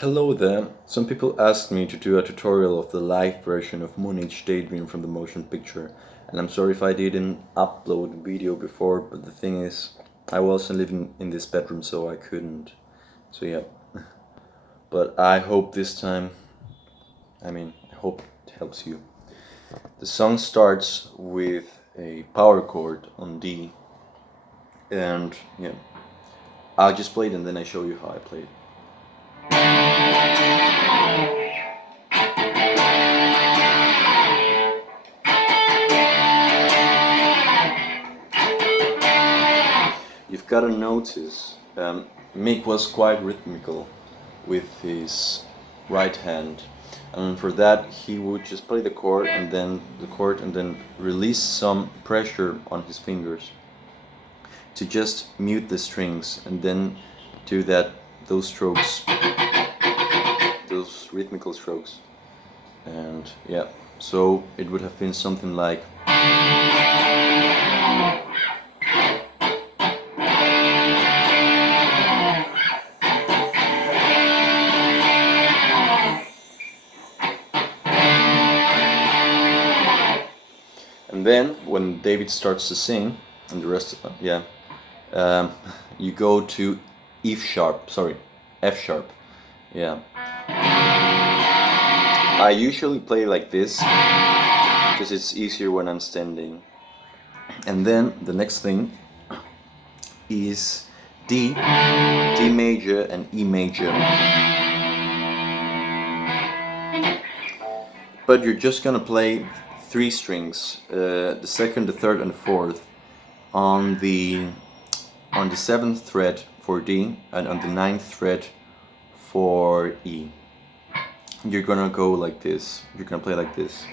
Hello there. Some people asked me to do a tutorial of the live version of Moonage Daydream from the motion picture, and I'm sorry if I didn't upload the video before, but the thing is, I wasn't living in this bedroom, so I couldn't. So yeah. But I hope this time, I hope it helps you. The song starts with a power chord on D, and yeah, I'll just play it and then I show you how I play it. You've got to notice, Mick was quite rhythmical with his right hand, and for that he would just play the chord and then release some pressure on his fingers to just mute the strings, and then do those strokes, those rhythmical strokes, and yeah, so it would have been something like. And then when David starts to sing, and the rest, um, you go to F sharp. Yeah. I usually play like this because it's easier when I'm standing. And then the next thing is D major, and E major. But you're just gonna play three strings, the second, the third, and the fourth, on the seventh fret for D and on the ninth fret for E. You're gonna go like this. You're gonna play like this.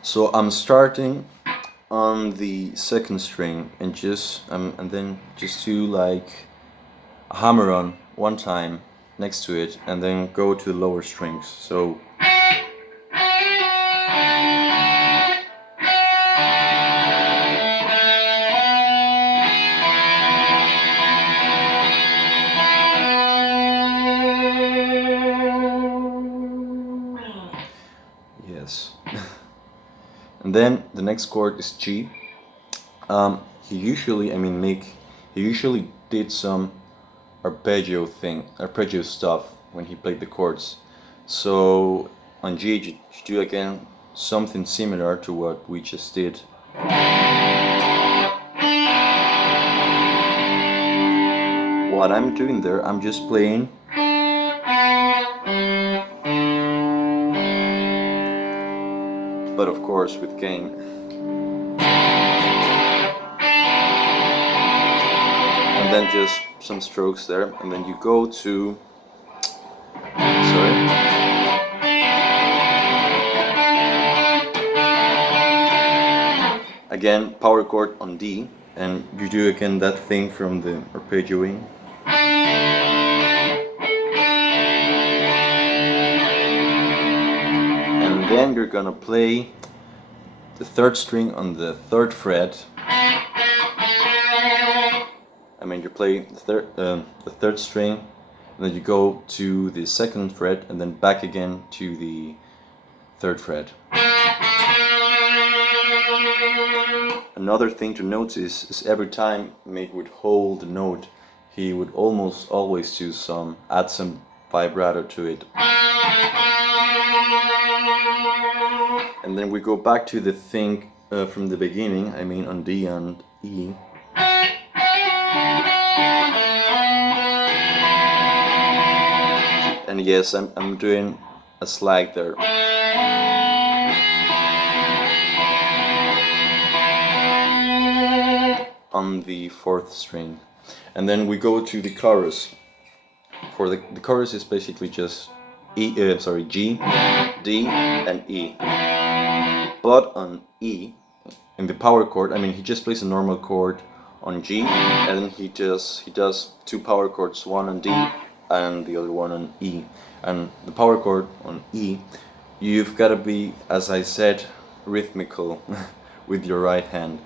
So I'm starting on the second string and then just do like a hammer on one time next to it, and then go to the lower strings. So yes. And then the next chord is G. He usually, he usually did some arpeggio stuff when he played the chords. So on G, you do again something similar to what we just did. What I'm doing there, I'm just playing. But of course with gain. And then just some strokes there, and then you go to, again power chord on D, and you do again that thing from the arpeggioing. And then you're gonna play the third string on the third fret. You play the third string, and then you go to the second fret, and then back again to the third fret. Another thing to notice is every time Mick would hold the note, he would almost always add some vibrato to it. And then we go back to the thing from the beginning, on D and E. And yes, I'm doing a slide there. On the fourth string. And then we go to the chorus. For the chorus is basically just G, D, and E. But on E, in the power chord, he just plays a normal chord on G, and then he does two power chords, one on D and the other one on E. And the power chord on E you've got to be, as I said, rhythmical with your right hand.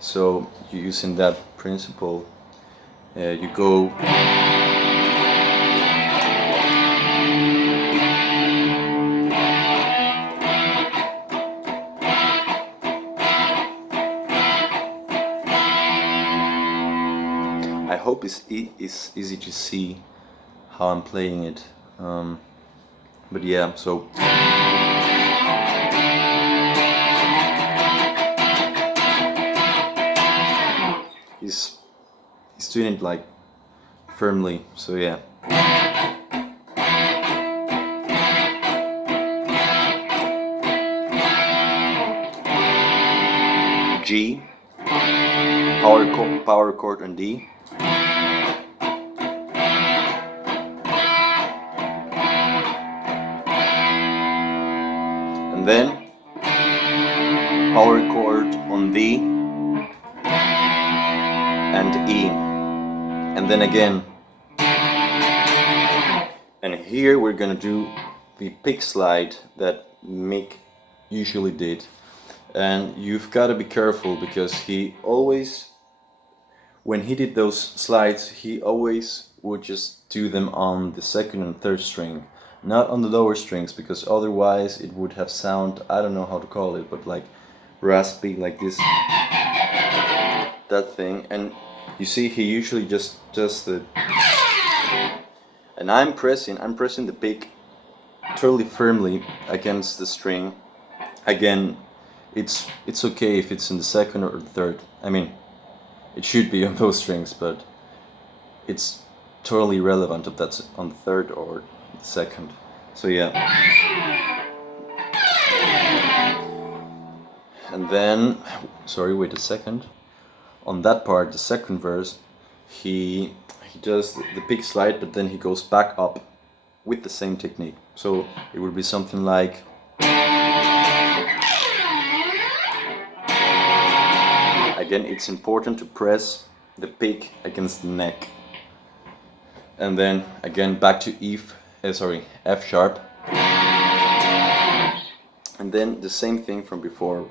So using that principle, you go. I hope it's easy to see how I'm playing it. But yeah, so. He's doing it like firmly, so yeah. G, power chord on D. And then power chord on D and E. And then again. And here we're gonna do the pick slide that Mick usually did. And you've got to be careful because he always, when he did those slides, he always would just do them on the second and third string, not on the lower strings, because otherwise it would have sound, I don't know how to call it, but like raspy, like this, that thing. And you see, he usually just does the, and I'm pressing the pick totally firmly against the string. Again, it's okay if it's in the second or the third. I mean, it should be on those strings, but it's totally irrelevant if that's on the third or the second. So yeah. And then, sorry, wait a second. On that part, the second verse, he does the pick slide, but then he goes back up with the same technique. So it would be something like. Again, it's important to press the pick against the neck. And then again back to F sharp. And then the same thing from before.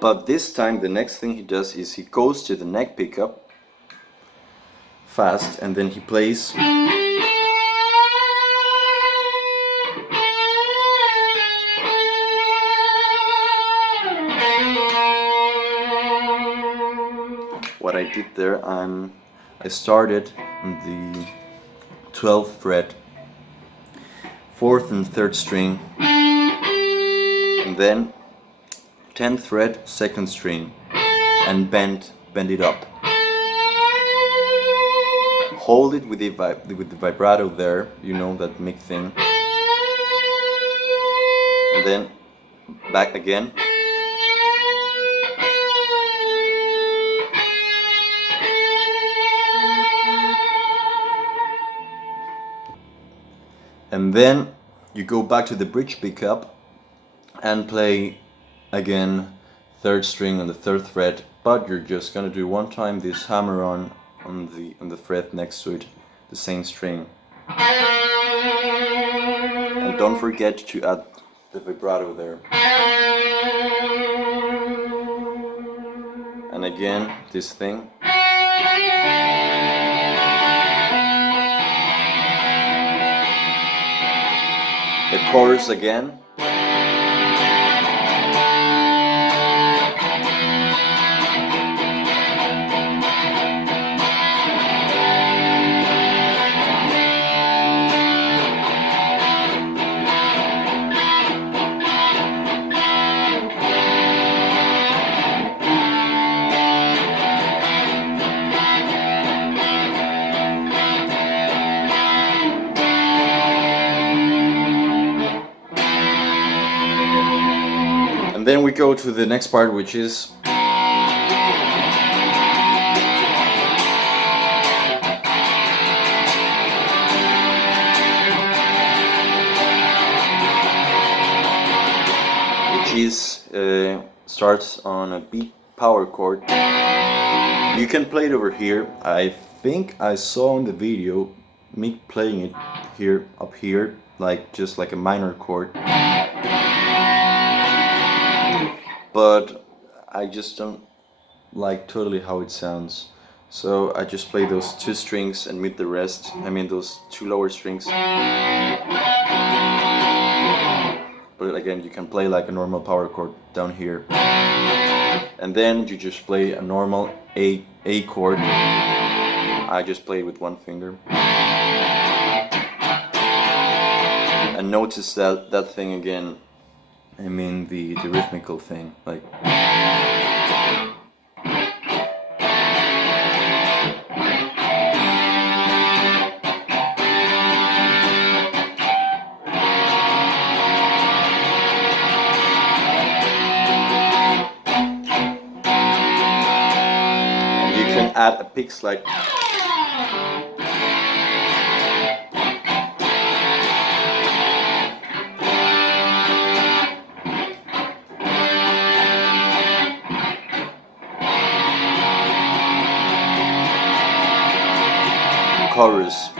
But this time the next thing he does is he goes to the neck pickup fast, and then he plays what I did there. I started on the 12th fret, 4th and 3rd string, and then 10th fret, 2nd string, and bend it up. Hold it with the vibrato there, you know, that Mick thing, and then back again. And then you go back to the bridge pickup and play again 3rd string on the 3rd fret, but you're just gonna do one time this hammer on the fret next to it, the same string. And don't forget to add the vibrato there. And again this thing. The chorus again. And then we go to the next part, which is starts on a B power chord. You can play it over here. I think I saw in the video me playing it here, up here, like just like a minor chord, but I just don't like totally how it sounds. So I just play those two strings and mute the rest. I mean those two lower strings. But again, you can play like a normal power chord down here. And then you just play a normal A chord. I just play with one finger. And notice that thing again. I mean the rhythmical thing, like. And you can add a pick slide. Chorus.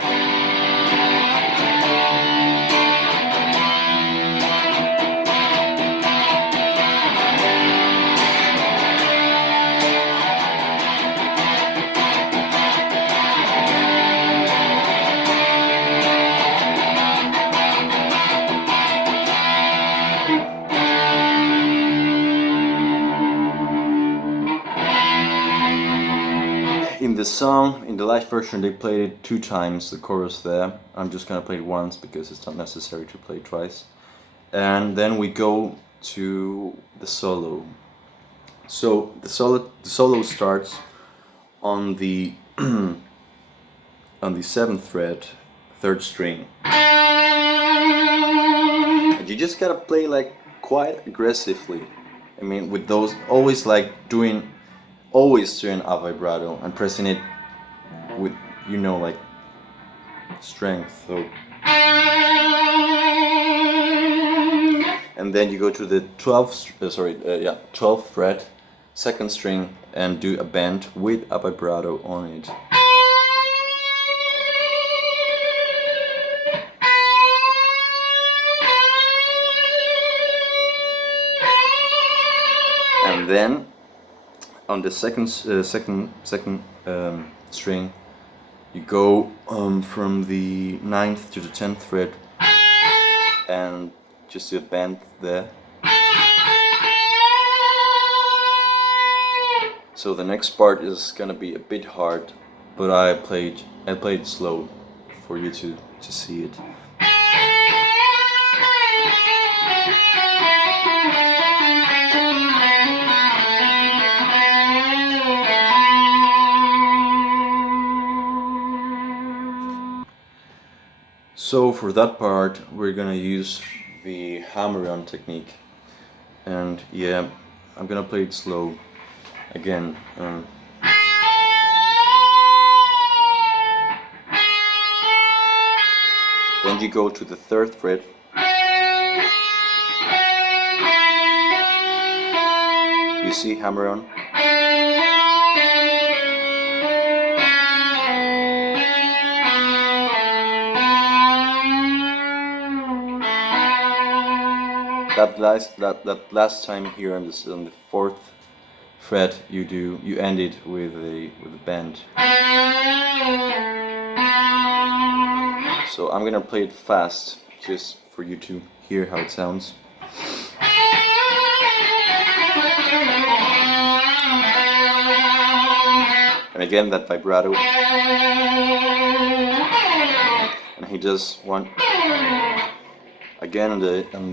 In the song, in the live version, they played it 2 times, the chorus there. I'm just gonna play it once because it's not necessary to play it twice. And then we go to the solo. So the solo starts on the on the 7th fret, 3rd string. And you just gotta play like quite aggressively. I mean, with those, always like doing a vibrato and pressing it with, you know, like strength. So, and then you go to the 12th, 12th fret, 2nd string, and do a bend with a vibrato on it. And then on the second string, you go from the 9th to the 10th fret and just do a bend there. So the next part is gonna be a bit hard, but I played it slow for you to see it. So for that part, we're gonna use the hammer-on technique, and yeah, I'm gonna play it slow again. Then you go to the 3rd fret. You see hammer-on? That last time here on the 4th fret, you end it with a bend. So I'm gonna play it fast, just for you to hear how it sounds. And again, that vibrato. And he does one again on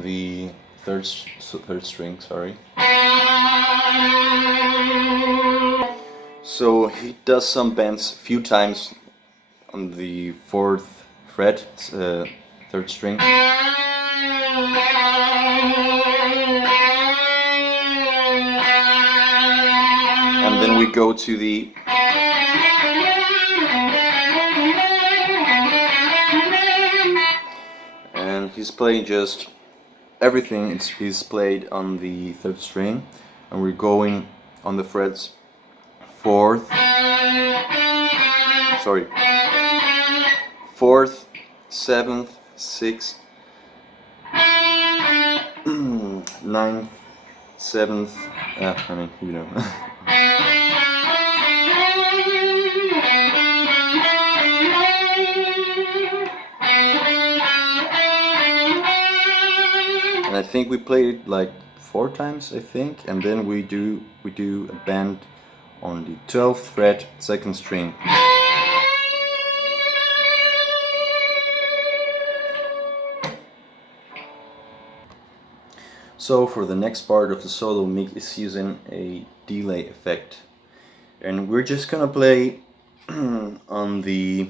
the third string, sorry. So he does some bends a few times on the 4th fret, 3rd string. And then we go to the and he's playing just everything is played on the 3rd string, and we're going on the frets 4th, sorry, 4th, 7th, 6th, 9th, 7th, I mean, you know. And I think we played it like 4 times, I think, and then we do a bend on the 12th fret, 2nd string. So for the next part of the solo, Mick is using a delay effect, and we're just gonna play on the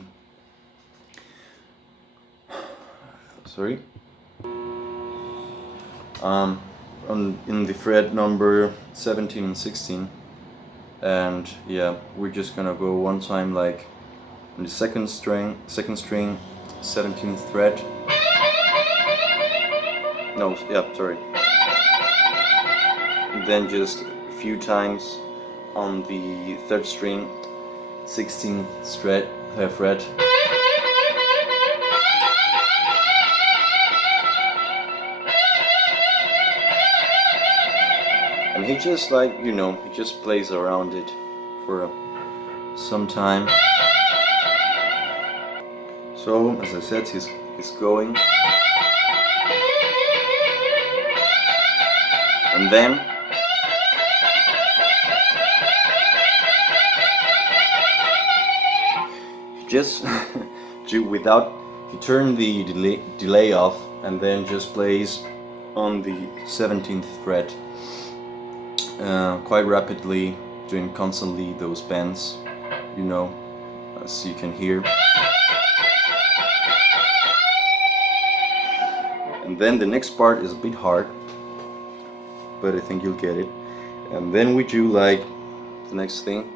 in the fret number 17 and 16, and yeah, we're just gonna go one time like on the second string, 17th fret. No, yeah, sorry. And then just a few times on the 3rd string, 16th fret. And he just, like, you know, he just plays around it for some time. So, as I said, he's going. And then he just he turned the delay off, and then just plays on the 17th fret. Quite rapidly, doing constantly those bends, you know, as you can hear. And then the next part is a bit hard, but I think you'll get it. And then we do like the next thing.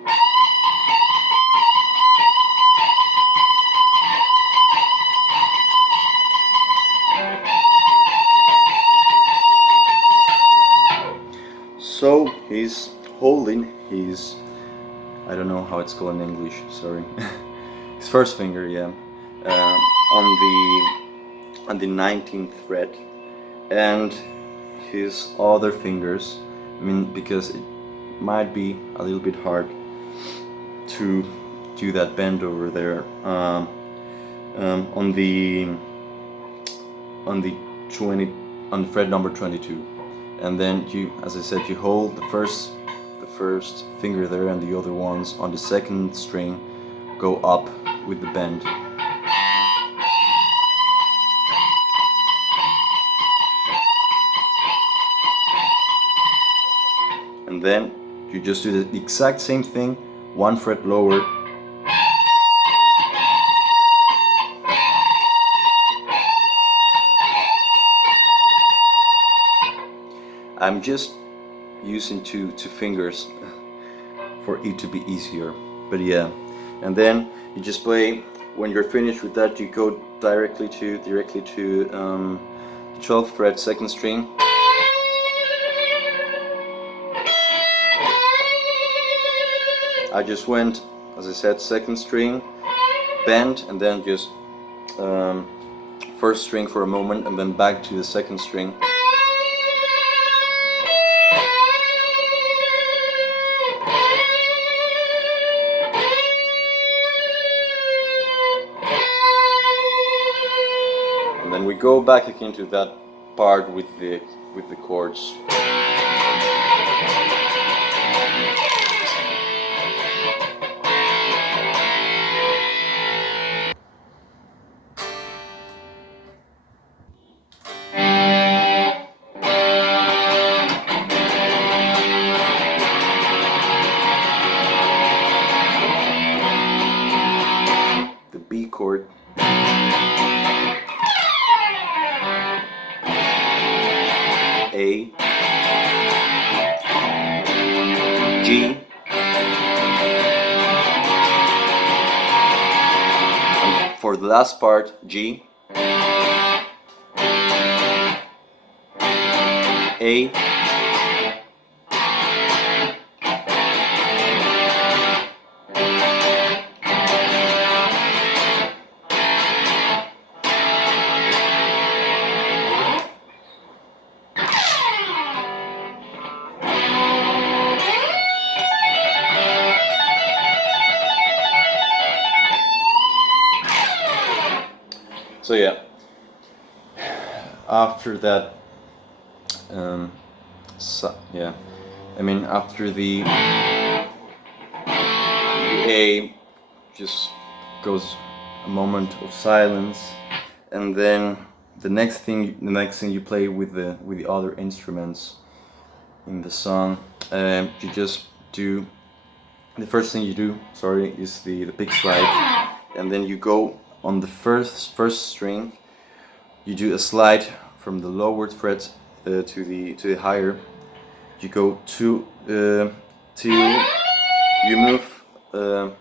So he's holding his, I don't know how it's called in English, sorry, his first finger, yeah, on the 19th fret, and his other fingers, I mean, because it might be a little bit hard to do that bend over there, on the fret number 22. And then you, as I said, you hold the first finger there, and the other ones on the 2nd string go up with the bend. And then you just do the exact same thing, 1 fret lower. I'm just using two fingers for it to be easier, but yeah. And then you just play. When you're finished with that, you go directly to the 12th fret, 2nd string. I just went, as I said, 2nd string, bend, and then just 1st string for a moment, and then back to the 2nd string. And then we go back again to that part with the chords. The B chord. A, G, and for the last part, G, A, So yeah, after that, yeah, I mean after the A just goes a moment of silence, and then the next thing you play with the other instruments in the song, you just do the first thing you do. Sorry, is the pick slide, and then you go on the first string. You do a slide from the lower fret to the higher. You go till you move to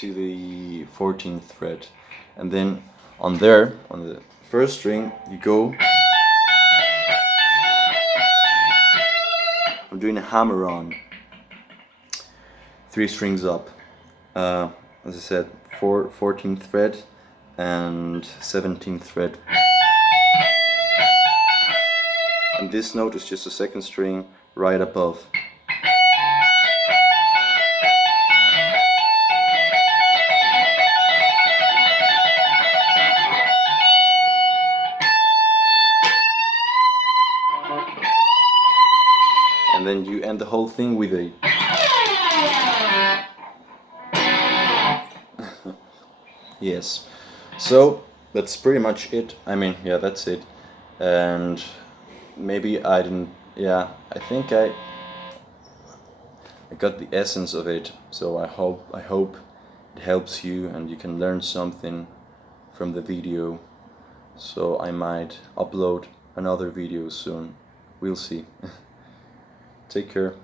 the 14th fret, and then on the first string you go. I'm doing a hammer on 3 strings up. As I said, 14th fret and 17th fret. And this note is just a second string right above. And then you end the whole thing with a yes. So that's pretty much it. I mean, yeah, that's it. And maybe I didn't, yeah, I think I got the essence of it. So I hope it helps you and you can learn something from the video. So I might upload another video soon. We'll see. Take care.